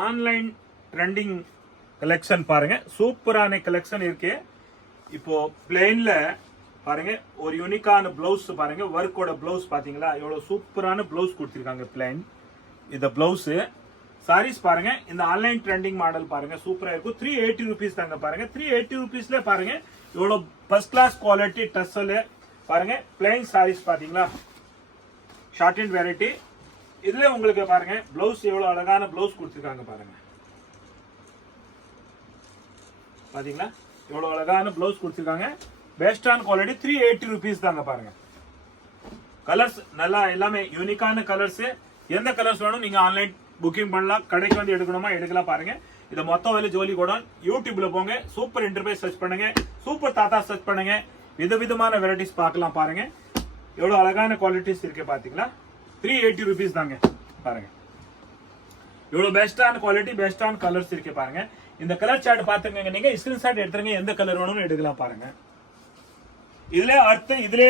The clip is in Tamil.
ஆன்லைன் ட்ரெண்டிங் கலெக்ஷன் பாருங்க, சூப்பரான கலெக்ஷன் இருக்கு. இப்போ பிளெயின்ல பாருங்க ஒரு யூனிக்கான பிளவுஸ் பாருங்க, ஒர்க்கோட பிளவுஸ் பாத்தீங்களா, எவ்வளவு சூப்பரான பிளவுஸ் கொடுத்திருக்காங்க பிளெயின். இந்த பிளவுஸ் சாரீஸ் பாருங்க, இந்த ஆன்லைன் ட்ரெண்டிங் மாடல் பாருங்க சூப்பரா இருக்கும். 380 rupees தாங்க பாருங்க. 380 rupeesல பாருங்க எவ்வளவு ஃபர்ஸ்ட் கிளாஸ் குவாலிட்டி டஸ்ஸல் பாருங்க. பிளெயின் சாரீஸ் பாத்தீங்களா, ஷார்ட் அண்ட் வெரைட்டி. இதுல உங்களுக்கு பாருங்க பிளவுஸ் எவ்வளவு அழகான பிளவுஸ் கொடுத்திருக்காங்க பாருங்க. பாத்தீங்களா எவ்வளவு அழகான பிளவுஸ் கொடுத்திருக்காங்க. பெஸ்டான குவாலிட்டி. 380 rupees தாங்க பாருங்க. கலர்ஸ் நல்லா எல்லாமே யூனிக்கான கலர்ஸ். எந்த கலர்ஸ் வேணும் நீங்க ஆன்லைன் புக்கிங் பண்ணலாம். கடைக்கு வந்து எடுக்கணுமா எடுக்கலாம் பாருங்க. இத மொத்த வேலை ஜோலி கோடான். யூடியூப்ல போங்க, சூப்பர் என்டர்பிரைஸ் சர்ச் பண்ணுங்க, சூப்பர் தாத்தா சர்ச் பண்ணுங்க, விதவிதமான வெரைட்டிஸ் பார்க்கலாம் பாருங்க. எவ்வளவு அழகான குவாலிட்டிஸ் இருக்கு பாத்தீங்களா. 380 rupees தாங்க பாருங்க. எவ்வளவு பெஸ்டான குவாலிட்டி, பெஸ்டான கலர்ஸ் இருக்கு பாருங்க. இந்த கலர் சார்ட் பாத்துங்க, நீங்க ஸ்கிரீன்ஷாட் எடுத்துருங்க, எந்த கலர் வேணும்னு எடுக்கலாம் பாருங்க. இதுல அடுத்து இதுல